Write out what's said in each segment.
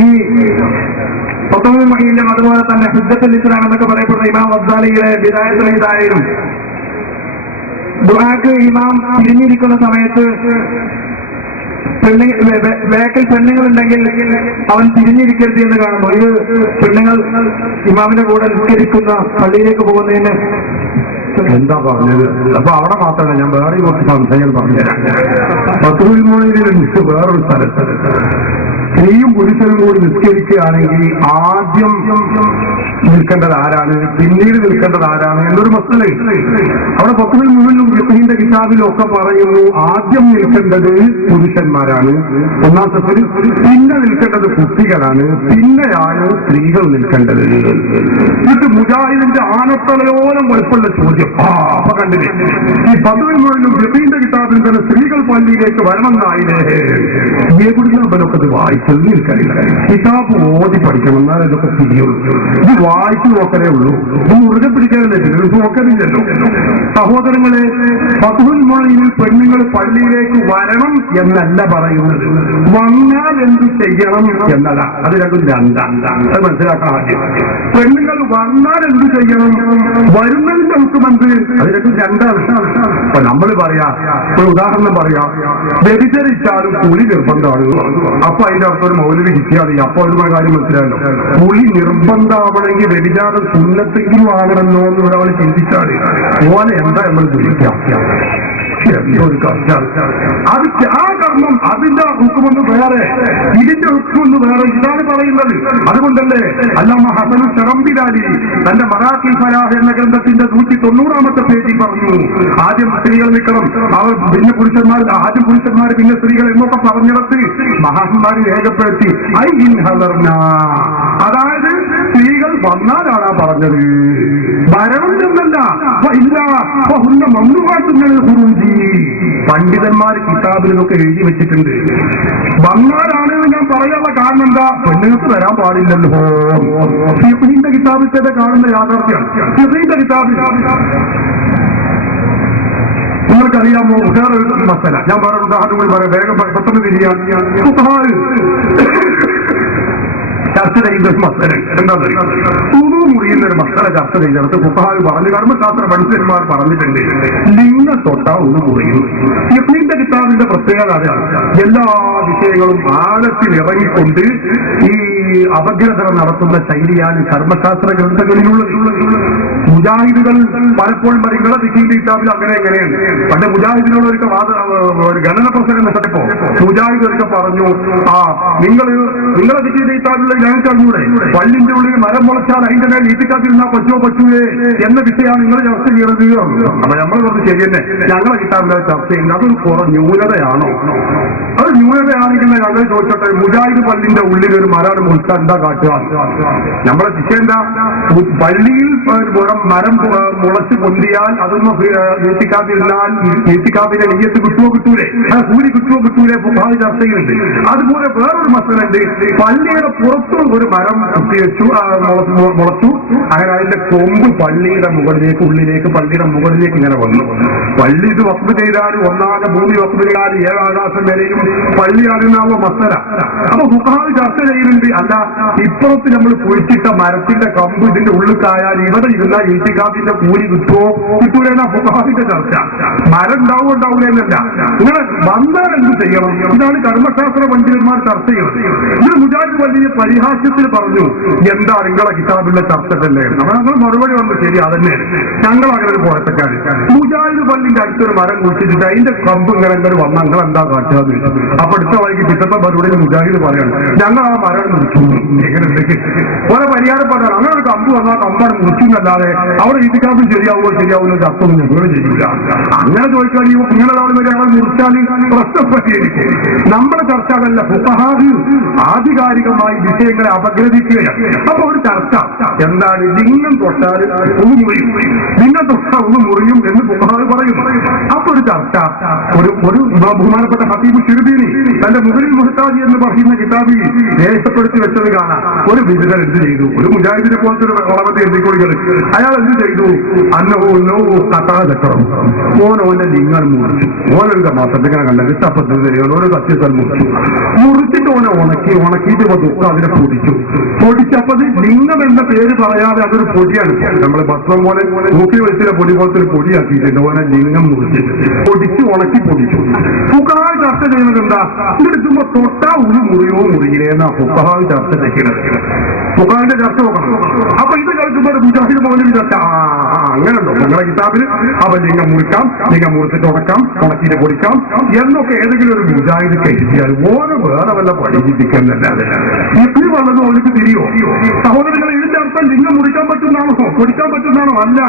ഈ ഫത്വൽ മുഈനും അതുപോലെ തന്നെ ഹുജ്ജത്തുൽ ഇസ്ലാം എന്നൊക്കെ പറയപ്പെടുന്ന ഇമാം ഗസാലിയുടെ ബിദായത്തുൽ ഹിദായയിലും ദുആക്ക് ഇമാം തിരിഞ്ഞിരിക്കുന്ന സമയത്ത് ബേക്കൽ പെണ്ണുങ്ങളുണ്ടെങ്കിൽ അവൻ തിരിഞ്ഞിരിക്കരുത് എന്ന് കാണുന്നു. ഇത് പെണ്ണുങ്ങൾ ഇമാമിന്റെ കൂടെ നിസ്കരിക്കുന്ന പള്ളിയിലേക്ക് പോകുന്നതിന് എന്താ പറഞ്ഞത്? അപ്പൊ അവിടെ മാത്രമല്ല, ഞാൻ വേറെ കുറച്ച് സംശയങ്ങൾ പറഞ്ഞുതരാം. ഫത്വൽ മുഈനിൽ വേറൊരു സ്ഥലത്ത് സ്ത്രീയും പുരുഷനും കൂടി നിസ്കരിക്കുകയാണെങ്കിൽ ആദ്യം നിൽക്കേണ്ടത് ആരാണ്, പിന്നീട് നിൽക്കേണ്ടത് ആരാണ് എന്നൊരു മസല. അവിടെ ഫത്വൽ മുഈനിലും ഫിഖ്ഹിന്റെ കിതാബിലും ഒക്കെ പറയുന്നു ആദ്യം നിൽക്കേണ്ടത് പുരുഷന്മാരാണ് ഒന്നാം സഫറിൽ, പിന്നെ നിൽക്കേണ്ടത് കുട്ടികളാണ്, പിന്നെയാണ് സ്ത്രീകൾ നിൽക്കേണ്ടത്. എന്നിട്ട് മുജാഹിദിന്റെ ആനത്തലയോളം വലുപ്പമുള്ള ചോദ്യം അപ്പൊ കണ്ടില്ലേ, ഈ ഫത്വൽ മുഈനിലും ഫിഖ്ഹിന്റെ കിതാബിൽ തന്നെ സ്ത്രീകൾ പള്ളിയിലേക്ക് വരണമെന്നായില്ലേ. എവിടുന്നൊക്കെ ഇത് വായിച്ചത് നിൽക്കറിയില്ല. കിതാബ് ഓതി പഠിക്കണം, എന്നാൽ ഇതൊക്കെ തിരിയുള്ളൂ. ഇത് വായിച്ചു നോക്കലേ ഉള്ളൂ, ഇത് മുറുകെ പിടിക്കാനല്ലേ നോക്കലില്ലല്ലോ. സഹോദരങ്ങളെ, ഫത്വൽ മുഈനിൽ പെണ്ണുങ്ങൾ പള്ളിയിലേക്ക് വരണം എന്നല്ല പറയുന്നത്, വന്നാൽ എന്ത് ചെയ്യണം എന്നല്ല. അത് രണ്ടും രണ്ടാണ്, അത് മനസ്സിലാക്കാൻ ആദ്യം. പെണ്ണുങ്ങൾ വന്നാൽ എന്ത് ചെയ്യണം, വരുന്നതിന്റെ ഹുക്മെന്ത്, അത് രണ്ടും രണ്ടാണ്. അപ്പൊ നമ്മൾ പറയാ, ഒരു ഉദാഹരണം പറയാ, വ്യഭിചരിച്ചാലും കുളി നിർബന്ധമാണ്. അപ്പൊ അതിന്റെ അർത്ഥം ഒരു മൗലവി കിട്ടിയാൽ അപ്പൊ ഒരു കാര്യം മനസ്സിലായല്ലോ, കുളി നിർബന്ധമാവണമെങ്കിൽ വ്യഭിചാരം സുന്നത്തെങ്കിലും ആകണമെന്നോ എന്ന് ഒരാൾ ചിന്തിച്ചാൽ ഓനെ എന്താ നമ്മൾ വിളിക്കാം? അത് ആ കർമ്മം അതിന്റെ ഹുക്കുമൊന്ന് വേറെ, ഇതിന്റെ ഹുക്കുമൊന്ന് വേറെ, ഇതാണ് പറയുന്നത്. അതുകൊണ്ടല്ലേ അല്ലാമ ഹസൻ ശറംബിലാലി തന്റെ മറാഖിൽ ഫലാഹ് എന്ന ഗ്രന്ഥത്തിന്റെ 190-ാമത്തെ പേജിൽ പറഞ്ഞു, ആദ്യം സ്ത്രീകൾ നിൽക്കണം, അവർ പിന്നെ പുരുഷന്മാർ, ആദ്യം പുരുഷന്മാർ പിന്നെ സ്ത്രീകൾ എന്നൊക്കെ പറഞ്ഞിടത്ത് മഹാന്മാർ രേഖപ്പെടുത്തി ഐ ഇൻ ഹദർന, അതായത് സ്ത്രീകൾ വന്നാലാണ് പറഞ്ഞത്, വരണം എന്നല്ല. ഇല്ല മമ്മുകാട്ടുന്നത് ഹുറൂജി, പണ്ഡിതന്മാർ കിതാബിലൊക്കെ എഴുതി വെച്ചിട്ടുണ്ട്. വന്നാലാണ് ഞാൻ പറയാനുള്ള കാരണം എന്താ, പെണ്ണുങ്ങൾക്ക് വരാൻ പാടില്ലല്ലോ. ഫിഖ്ഹിന്റെ കിതാബിൽ തന്നെ കാണുന്ന യാഥാർത്ഥ്യമാണ്. ഫിഖ്ഹിന്റെ കിതാബിൽ നിങ്ങൾക്കറിയാമോ, വേറൊരു മസല, ഞാൻ വേറെ ഉദാഹരണം കൂടി പറയാം, വേഗം പെട്ടെന്ന് തിരിയാൻ. ചർച്ച ചെയ്യുന്ന മസല എന്താ മുറിയുന്ന ഒരു മസല ചർച്ച ചെയ്തെടുത്ത് ഫുഖഹാവ് പറഞ്ഞു, കർമ്മശാസ്ത്ര പണ്ഡിതന്മാർ പറഞ്ഞിട്ടുണ്ട്, ലിംഗ തൊട്ട ഒന്ന് മുറിയും. ഫിഖ്ഹിന്റെ കിതാബിന്റെ പ്രത്യേകത അതാണ്, എല്ലാ വിഷയങ്ങളും ആഴത്തിൽ ഇറങ്ങിക്കൊണ്ട് ഈ അപഗ്രഥന നടത്തുന്ന ശൈലിയാണ് കർമ്മശാസ്ത്ര ഗ്രന്ഥങ്ങളിലുള്ളത്. മുജാഹിദുകൾ പലപ്പോഴും പറയുന്നത് ഫിഖ്ഹിന്റെ കിതാബിൽ അങ്ങനെ എങ്ങനെയാണ്. പണ്ട് മുജാഹിദിനോട് ഒരു ഗണന പ്രസംഗം നടത്തപ്പോ മുജാഹിദ് ഒരിക്കൽ പറഞ്ഞു, നിങ്ങളെ ഫിഖ്ഹിന്റെ കിതാബിലുള്ള ഞങ്ങൾക്ക് അറിഞ്ഞൂടെ, പള്ളിന്റെ ഉള്ളിൽ മരം മുളച്ചാൽ അതിന്റെ മേൽ ഈട്ടിക്കാത്തിരുന്നാൽ പറ്റൂലേ എന്ന വിഷയമാണ് നിങ്ങൾ ചർച്ച ചെയ്യുന്നത്. അപ്പൊ നമ്മൾ പറഞ്ഞു ശരി തന്നെ, ഞങ്ങളെ കിതാബിലെ ചർച്ച ചെയ്യുന്നത് അതൊരു ന്യൂനതയാണോ? അത് ന്യൂനതയാണെങ്കിൽ ഞങ്ങൾ ചോദിച്ചോട്ടെ, മുജാഹിദ് പള്ളിന്റെ ഉള്ളിൽ ഒരു മരം മുൾച്ചാൽ എന്താ കാട്ടുക? നമ്മളെ ശിക്ഷേണ്ട പള്ളിയിൽ മരം മുളച്ച് പൊന്തിയാൽ അതൊന്നും ഈട്ടിക്കാത്തിരുന്നാൽ ഈട്ടിക്കാത്തിന്റെ നെയ്യത്ത് കിട്ടൂലേ, കൂലി കിട്ടൂലേ ഫുഖഹാവ് ചർച്ച ചെയ്യുന്നുണ്ട്. അതുപോലെ വേറൊരു മസലുണ്ട്, പള്ളിയുടെ പുറത്ത് ഒരു മരം കുത്തിവെച്ചു, മുളച്ചു, അങ്ങനെ അതിന്റെ കൊമ്പ് പള്ളിയുടെ മുകളിലേക്ക് ഉള്ളിലേക്ക് പള്ളിയുടെ മുകളിലേക്ക് ഇങ്ങനെ വന്നു. പള്ളി ഇത് വഖഫ് ചെയ്താൽ ഒന്നാകെ ഭൂമി വഖഫ് ചെയ്താൽ 7 ആകാശം വരെയും പള്ളിയാണെന്നാവുക മസല. അപ്പൊ ഫുഖഹാവ് ചർച്ച ചെയ്യുന്നുണ്ട്, അല്ല ഇപ്പുറത്ത് നമ്മൾ കുഴിച്ചിട്ട മരത്തിന്റെ കമ്പ് ഇതിന്റെ ഉള്ളിലായാൽ ഇവിടെ ഇരുന്ന ഈട്ടിക്കാത്തിന്റെ കൂലി കിട്ടൂലെന്നാ ഫുഖഹാവിന്റെ ചർച്ച. മരം ഉണ്ടാവൂലെന്നല്ല, ഇങ്ങനെ വന്നാൽ എന്ത് ചെയ്യണം? ഇതാണ് കർമ്മശാസ്ത്ര പണ്ഡിതന്മാർ ചർച്ച ചെയ്യുന്നത്. ഇത് മുജാഹിദ് വലിയ പരിഹാസ്യത്തിൽ പറഞ്ഞു, എന്താ നിങ്ങളെ കിതാബിലെ ചർച്ച തന്നെ. അപ്പൊ ഞങ്ങൾ മറുപടി വന്നു, ശരി അതന്നെ, ഞങ്ങൾ അങ്ങനെ ഒരു പോരത്തക്കാര്. മുജാഹിദ് പള്ളിന്റെ അടുത്തൊരു മരം കുറിച്ചിട്ട് അതിന്റെ കമ്പ് ഇങ്ങനെ വന്ന ഞങ്ങൾ എന്താ കാട്ടുക? അപ്പൊ അടുത്ത വഴിക്ക് പിറ്റത്തെ മറുപടി മുജാഹിദ് പറയണം, ഞങ്ങൾ ആ മരം മുറിച്ചു. എങ്ങനെ ഓരോ പരിഹാരം പറഞ്ഞാൽ അങ്ങനെ ഒരു കമ്പ് വന്നാൽ കമ്പാണ് മുറിക്കുന്നല്ലാതെ അവിടെ ഈട്ടിക്കാമ്പ് ശരിയാവുന്ന ചർച്ചൊന്നും ഞങ്ങൾ ചെയ്യില്ല. അങ്ങനെ ചോദിച്ചാൽ നിങ്ങളെ ഞങ്ങൾ മുറിച്ചാൽ പ്രശ്നം പരിഹരിക്കും. നമ്മുടെ ചർച്ച അതല്ല, ഫുഖഹാവ് ആധികാരികമായി വിഷയങ്ങളെ അപഗ്രഥിക്കുകയാണ്. അപ്പൊ ഒരു ചർച്ച എന്താണ്, ലിംഗം തൊട്ടാൽ ഒന്ന് മുറിയും, ലിംഗം തൊട്ടാൽ ഒന്ന് മുറിയും എന്ന് ഫുഖഹാവ് പറയും. അപ്പൊ ഒരു ചർച്ച ഒരു ബഹുമാനപ്പെട്ട ഹബീബ് ശിർബീനി തന്റെ മുകളിൽ മുഹ്താജി എന്ന് പറയുന്ന കിതാബിൽ രേഖപ്പെടുത്തി വെച്ചത് കാണാം. ഒരു വിരുദ്ധൻ എന്ത് ചെയ്തു, ഒരു മുജാഹിദിനെ പോലത്തെ ഒരു വളവത്തെ എന്തിക്കൊള്ളികൾ, അയാൾ എന്ത് ചെയ്തു, ഓന്റെ ലിംഗം മുറിച്ചു. ഓനൊരു മാസത്തിങ്ങനെ കണ്ടത് ഇഷ്ടപ്പെട്ടത് ഓരോ കത്തിയത്താൽ മുറിച്ചിട്ട് ഓനെ ഉണക്കിയിട്ട് ദുഃഖം അതിനെ പൊടിച്ചപ്പോ ലിംഗം എന്ന പേര് പറയാതെ അതൊരു പൊടിയാണ്. നമ്മള് ഭക്ഷണം പോലെ തൂക്കി വെച്ചിലെ പൊടി പോലത്തെ ഒരു പൊടിയാക്കിയിട്ടുണ്ട്. ഓനെ ലിംഗം മുറിച്ചിട്ട് പൊടിച്ചു ഉണക്കി പൊടിച്ചു. ഫുഖഹാവ് ചർച്ച ചെയ്യുന്നത് എന്താ? ഇതെടുക്കുമ്പോ തൊട്ടാ ഒരു മുറിയോ മുറിയിലേന്നാ ഫുഖഹാവ് ചർച്ച ചെയ്യുന്നത്. ഫുഖഹാവിന്റെ ചർച്ച നോക്കണം. അപ്പൊ ഇത് കേൾക്കുമ്പോൾ മുജാഹിദ് മൗലവി ചർച്ച അങ്ങനെ ഉണ്ടോ നിങ്ങളെ കിതാബിൽ? അപ്പൊ ലിംഗം മുറിക്കാം, ലിംഗം മുറിച്ചിട്ട് ഉണക്കാം, ഉണക്കിയിട്ട് പൊടിക്കാം എന്നൊക്കെ ഏതെങ്കിലും ഒരു മുജാഹിദ് കഴിച്ചാൽ ഓരോ വേറെ വല്ല പഠിപ്പിക്കുന്നല്ലാതെ ഇപ്പി വന്നത് അവർക്ക് തിരിയോ? സഹോദരങ്ങളെ, ഇതിന്റെ അർത്ഥം ലിംഗം മുറിക്കാൻ പറ്റുന്നതാണോ പൊടിക്കാൻ പറ്റുന്നതാണോ? അല്ല,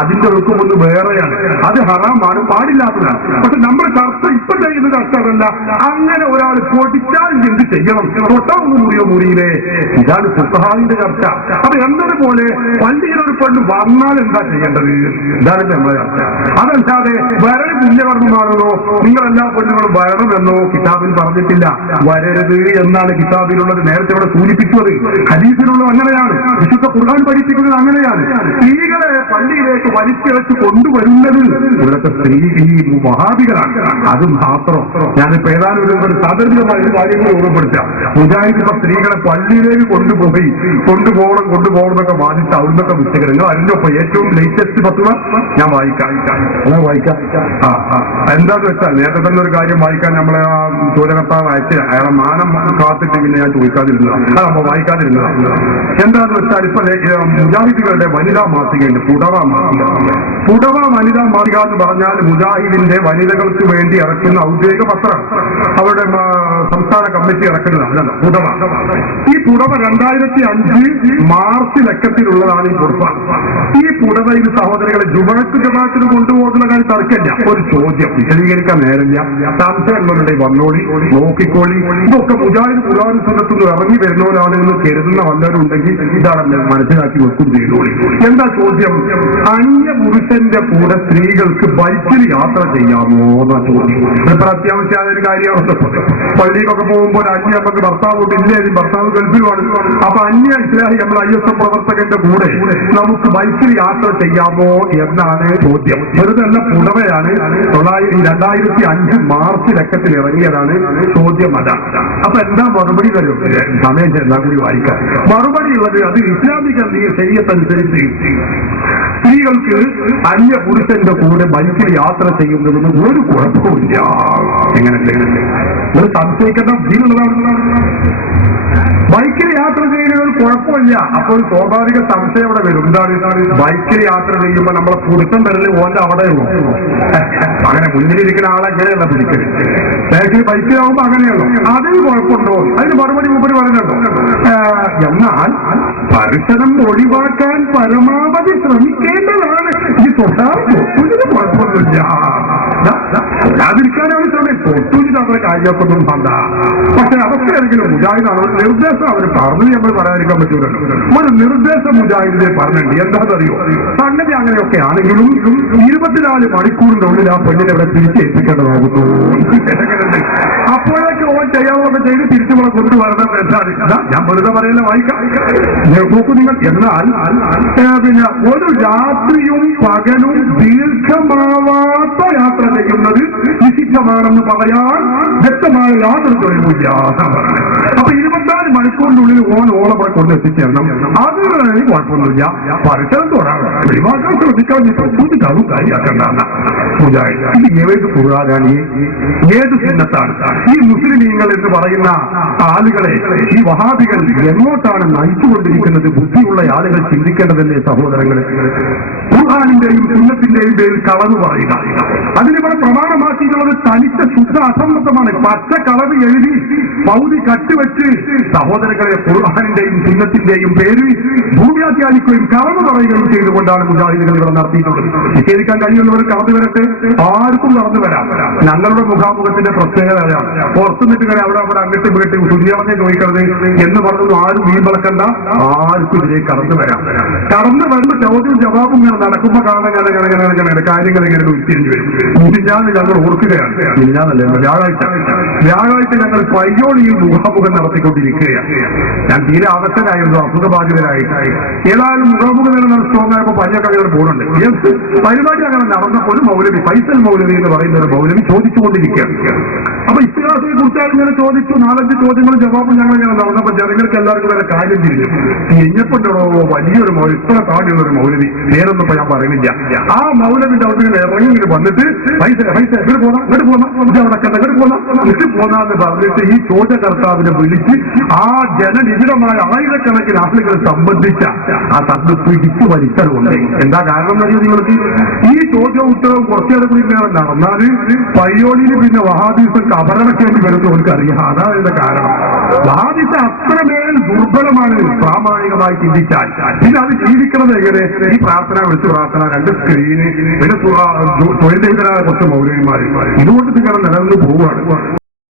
അതിന്റെ ഒഴുക്കം ഒന്ന് വേറെയാണ്. അത് ഹറാമാണ്, പാടില്ലാത്തതാണ്. പക്ഷെ നമ്മൾ ചർച്ച ഇപ്പൊ ചെയ്യുന്നത് അർത്ഥമല്ല. അങ്ങനെ ഒരാൾ പൊടിച്ചാൽ എന്ത് ചെയ്യണം? തൊട്ടാ ഒന്ന് മുറിയോ മുറിയില്ലേ? ഇതാണ് ഫുഖഹാവിന്റെ ചർച്ച. അപ്പൊ എന്നതുപോലെ പള്ളിയിലൊരു പെണ്ണ് വന്നാൽ എന്താ ചെയ്യേണ്ടത്? ഇതാണ് നമ്മളെ ചർച്ച. അതല്ലാതെ വരൽ പുണ്യകർമ്മമാണെന്നോ നിങ്ങളെല്ലാ പെണ്ണുങ്ങളും വരണമെന്നോ കിതാബിൽ പറഞ്ഞിട്ടില്ല. വരരുത് എന്നാണ് കിതാബിലുള്ളത്. നേരത്തെ ഇവിടെ സൂചിപ്പിച്ചത് ഹദീസിലുള്ളത് അങ്ങനെയാണ്. വിശുദ്ധ ഖുർആൻ പഠിപ്പിക്കുന്നത് അങ്ങനെയാണ്. സ്ത്രീകളെ പള്ളിയിലേക്ക് വലിച്ചിഴച്ച് കൊണ്ടുവരുന്നത് ഇവിടുത്തെ സ്ത്രീ ഈ വഹാബികളാണ്. അത് മാത്രം ഞാനിപ്പോ ഏതാനും ഒരു സാധാരണമായ ഒരു കാര്യങ്ങൾ ഓർമ്മപ്പെടുത്താം. മുജാഹിദ് ഇപ്പൊ സ്ത്രീകളെ പള്ളിയിലേക്ക് കൊണ്ടുപോകണമെന്നൊക്കെ വാദിച്ച അവിടുന്നൊക്കെ വിശകലനങ്ങൾ അതിനൊപ്പം ഏറ്റവും ലേറ്റസ്റ്റ് പത്തുക ഞാൻ വായിക്കാം. എന്താന്ന് വെച്ചാൽ നേരത്തെ തന്നെ ഒരു കാര്യം വായിക്കാൻ നമ്മളെ ആ ചോരകർത്താവ് അയച്ച് അയാളെ മാനം കാത്തിട്ട് പിന്നെ ഞാൻ ചോദിക്കാതിരുന്നതാണ്, അപ്പൊ വായിക്കാതിരുന്നതാണ്. എന്താന്ന് വെച്ചാൽ ഇപ്പൊ മുജാഹിദുകളുടെ വനിതാ മാസികയുണ്ട്, പുടവ മാസിക. പുടവ വനിതാ മാസിക എന്ന് പറഞ്ഞാൽ മുജാഹിദിന്റെ വനിതകൾക്ക് വേണ്ടി ഇറക്കുന്ന ഔദ്യോഗിക പത്രം. അവരുടെ സംസ്ഥാന കമ്മിറ്റി ഇറക്കുന്നതാണ് പുടവ. ഈ പുടവ 2005 മാർച്ച് ലക്കത്തിലുള്ളതാണ് ഈ പുടവ. ഈ പുടവയിൽ സഹോദരങ്ങളെ ജമാഅത്തിന് കൊണ്ടുപോകുന്ന കാര്യം തർക്കമില്ല. ഒരു ചോദ്യം വിശദീകരിക്കാൻ നേരമില്ല, സംശയങ്ങളുടെ വന്നോളി നോക്കിക്കോളി. ഇതൊക്കെ മുജാഹിദ് ഖുർആൻ സുന്നത്തുനിന്ന് ഇറങ്ങി വരുന്നവരാണെന്ന് കരുതുന്ന വല്ലവരും ഉണ്ടെങ്കിൽ ഇതാണ് മനസ്സിലാക്കി വെക്കും ചെയ്തോളി. എന്താ ചോദ്യം? അന്യ പുരുഷന്റെ കൂടെ സ്ത്രീകൾക്ക് ബൈക്കിൽ യാത്ര ചെയ്യാമോ എന്നാ ചോദ്യം. ഇപ്പൊ അത്യാവശ്യമായ ഒരു കാര്യമാണ്. പള്ളിക്കൊക്കെ പോകുമ്പോൾ അന്യ നമുക്ക് ഭർത്താവ് ഇല്ലേ, ഭർത്താവ് ഗൾഫിലുമാണ്. അപ്പൊ അന്യ ഇസ്ലാഹി നമ്മൾ ISM പ്രവർത്തകന്റെ കൂടെ നമുക്ക് ബൈക്കിൽ യാത്ര ചെയ്യാമോ എന്നാണ് ചോദ്യം. വെറുതെ നല്ല പുടവയാണ്. 2005 മാർച്ച് ലക്കത്തിൽ ഇറങ്ങിയതാണ്. ചോദ്യം അതാണ്. അപ്പൊ എന്താ മറുപടി തരും? സമയം എല്ലാം കൂടി വായിക്കാം. മറുപടി ഉള്ളത് അത് ഇസ്ലാമിക ശരീഅത്തനുസരിച്ച് സ്ത്രീകൾക്ക് അന്യ പുരുഷന്റെ കൂടെ ബൈക്കിൽ യാത്ര ചെയ്യുന്നതിന് ഒരു കുഴപ്പമില്ല. എങ്ങനെ ഒരു സംശയിക്കേണ്ട ഇതിലുള്ളതാണ്. ബൈക്കിൽ യാത്ര ചെയ്യുന്നത് ഒരു കുഴപ്പമില്ല. അപ്പോൾ സ്വാഭാവിക സംശയം അവിടെ വരും. എന്താണ്? ബൈക്കിൽ യാത്ര ചെയ്യുമ്പോൾ നമ്മളെ പുരുഷൻ വരല് ഓന്റെ അവിടെയുള്ളൂ. അങ്ങനെ മുന്നിലിരിക്കുന്ന ആളെ എങ്ങനെയല്ല പിടിക്കരുത്. ബൈക്കിലാവുമ്പോ അങ്ങനെയുള്ളൂ. അതിന് കുഴപ്പമുണ്ടോ? അതിന് മറുപടി മുമ്പ് പറയുന്നുണ്ടോ? എന്നാൽ സ്പർശനം ഒഴിവാക്കാൻ പരമാവധി ശ്രമിക്കേണ്ടതാണ്. ഈ തൊട്ടിന് കുഴപ്പമൊന്നുമില്ല. തൊടാതിരിക്കാനാണ് ശ്രമം. തൊട്ടിന് അവരെ കാര്യമൊക്കൊന്നും പണ്ട. പക്ഷെ അതൊക്കെ ആണെങ്കിലും മുജാഹിദാണ് നിർദ്ദേശം. അവർ പറഞ്ഞു നമ്മൾ പറയാതിരിക്കാൻ പറ്റൂലല്ലോ. ഒരു നിർദ്ദേശം മുജാഹിദിനെ പറഞ്ഞിട്ടുണ്ട്. എന്താണെന്നറിയോ? സംഗതി അങ്ങനെയൊക്കെ ആണെങ്കിലും 24 മണിക്കൂറിന്റെ ഉള്ളിൽ ആ പെണ്ണിനെ ഇവിടെ തിരിച്ചേൽപ്പിക്കേണ്ടതാകുന്നു. അപ്പോഴൊക്കെ ഓൻ ചെയ്യാവുന്നതൊക്കെ ചെയ്ത് തിരിച്ചു നമ്മളെ കൊണ്ടുവരണം എന്നാണ്. ഞാൻ വെറുതെ പറയില്ല, വായിക്കാം നോക്കൂ നിങ്ങൾ. എന്നാൽ പിന്നെ ഒരു രാത്രിയും പകലും ദീർഘമാവാത്ത യാത്ര ചെയ്യുന്നത് നിഷിദ്ധമാണെന്ന് പറയാൻ വ്യക്തമായ യാതൊരു തൊഴിലില്ല. അപ്പൊ 24 മണിക്കൂറിനുള്ളിൽ ഓളം ഇവിടെ കൊണ്ടെത്തിച്ചേരണം. അത് കുഴപ്പമൊന്നുമില്ല. പരിസരം തൊടാൻ ഒഴിവാക്കാൻ ശ്രദ്ധിക്കാൻ ശ്രദ്ധിക്കാവും കാര്യമാക്കേണ്ട. ഇത് ഏത് ഖുർആനാണ്? ഏത് സുന്നത്താണ്? ഈ മുസ്ലിമീങ്ങൾ എന്ന് പറയുന്ന ആളുകളെ ഈ വഹാബികൾ എങ്ങോട്ടാണ് നയിച്ചുകൊണ്ടിരിക്കുന്നത്? ബുദ്ധിയുള്ള ആളുകൾ ചിന്തിക്കേണ്ടതല്ലേ സഹോദരങ്ങളെ? ഖുർആനിന്റെയും സുന്നത്തിന്റെയും പേരിൽ കളവ് പറയുക, അതിനിവിടെ പ്രമാണമാക്കിയിട്ടുള്ളത് തനിച്ച ശുദ്ധ അസംബന്ധമാണ്. പച്ച കളവ് എഴുതി പൗതി കട്ടുവെച്ച് സഹോദരങ്ങളെ ഖുർആനിന്റെയും സുന്നത്തിന്റെയും പേരിൽ ഭൂമ്യാധ്യാനിക്കുകയും കളവ് പറയുകയും ചെയ്തുകൊണ്ടാണ് മുജാഹിദുകൾ ഇവിടെ നടത്തിയിട്ടുള്ളത്. നിഷേധിക്കാൻ കഴിയുന്നവർ കടന്നു വരട്ടെ, ആർക്കും കടന്നു വരാം. ഞങ്ങളുടെ മുഖാമുഖത്തിന്റെ പ്രത്യേകതയാണ്. പുറത്തു നിന്നിട്ട് അവിടെ അങ്ങോട്ട് ഇങ്ങോട്ട് സുര്യാവനെ ചോദിക്കരുത് എന്ന് പറഞ്ഞു ആരും വീമ്പളക്കണ്ട. ആർക്കും ഇതിലേക്ക് കടന്നു വരാം. കടന്നു വരുന്ന ചോദ്യവും ജവാബും ഇങ്ങനെ നടക്കുമ്പോ കാണാൻ കാര്യങ്ങൾ ഇങ്ങനെ ഉച്ചരിഞ്ഞു വരും. മിനിഞ്ഞാന്ന് ഞങ്ങൾ ഓർക്കുകയാണ്. മിനിഞ്ഞാന്നല്ലേ, വ്യാഴാഴ്ച ഞങ്ങൾ പയ്യോളിയിൽ മുഖാമുഖം നടത്തിക്കൊണ്ടിരിക്കുകയാണ്. ഞാൻ തീരെ അവസ്ഥനായിരുന്നു, അസുഖബാധിതരായിട്ടായി. ഏതായാലും മുഖാമുഖം നില സ്ട്രോങ് ആയപ്പോൾ പഞ്ഞക്കളികൾ പോകുന്നുണ്ട്. പരിപാടി അങ്ങനെ നടന്നപ്പോൾ ഒരു മൗലവി, ഫൈസൽ മൗലവി എന്ന് പറയുന്ന ഒരു മൗലവി ചോദിച്ചുകൊണ്ടിരിക്കുകയാണ്. അപ്പൊ ഇസ്തിഹാസയെ കുറിച്ചാണ് ഇങ്ങനെ ചോദിച്ചു. 4-5 ചോദ്യങ്ങളും ജവാബും ഞങ്ങൾ ഇങ്ങനെ നടന്നപ്പോൾ ജനങ്ങൾക്ക് എല്ലാവർക്കും വരെ കാര്യം തിരിഞ്ഞു. എഞ്ഞപ്പോഴോ വലിയൊരു മൗലവി, ഇത്ര താടിയുള്ള ഒരു മൗലവി, നേരൊന്നും ഇപ്പൊ ഞാൻ പറയുന്നില്ല. ആ മൗലവിന്റെ അവിടെ ഇറങ്ങി വന്നിട്ട് ഇങ്ങോട്ട് പോന്നാന്ന് പറഞ്ഞിട്ട് ഈ ചോദ്യകർത്താവിനെ വിളിച്ച് ആ ജനനിബിഡമായ ആയിരക്കണക്കിന് ആളുകൾ സംബന്ധിച്ച ആ സദ് പിടിച്ചു വലിച്ചതുകൊണ്ട് എന്താ കാരണം എന്നറിയോ നിങ്ങൾക്ക്? ഈ ചോദ്യവും ഉത്തരവും കുറച്ചേറെ കൂടി നടന്നാല് പയ്യോളിയിൽ പിന്നെ വഹാബീസ് അപകടക്കേണ്ടി വരുന്നവർക്ക് അറിയാം. അതാണ് ഇതിന്റെ കാരണം. വഹാബീസ് അത്രമേൽ ദുർബലമാണ് പ്രാമാണികമായി ചിന്തിച്ചാൽ. പിന്നെ അത് ജീവിക്കുന്നത് എങ്ങനെ? ഈ പ്രാർത്ഥന, വിളിച്ച് പ്രാർത്ഥന, 2 സ്ക്രീന്, പിന്നെ തൊഴിലേതരായ കുറച്ച് മൗലവിമാർ, ഇതുകൊണ്ട് നിങ്ങൾ നിലനിന്ന് പോവുകയാണ്.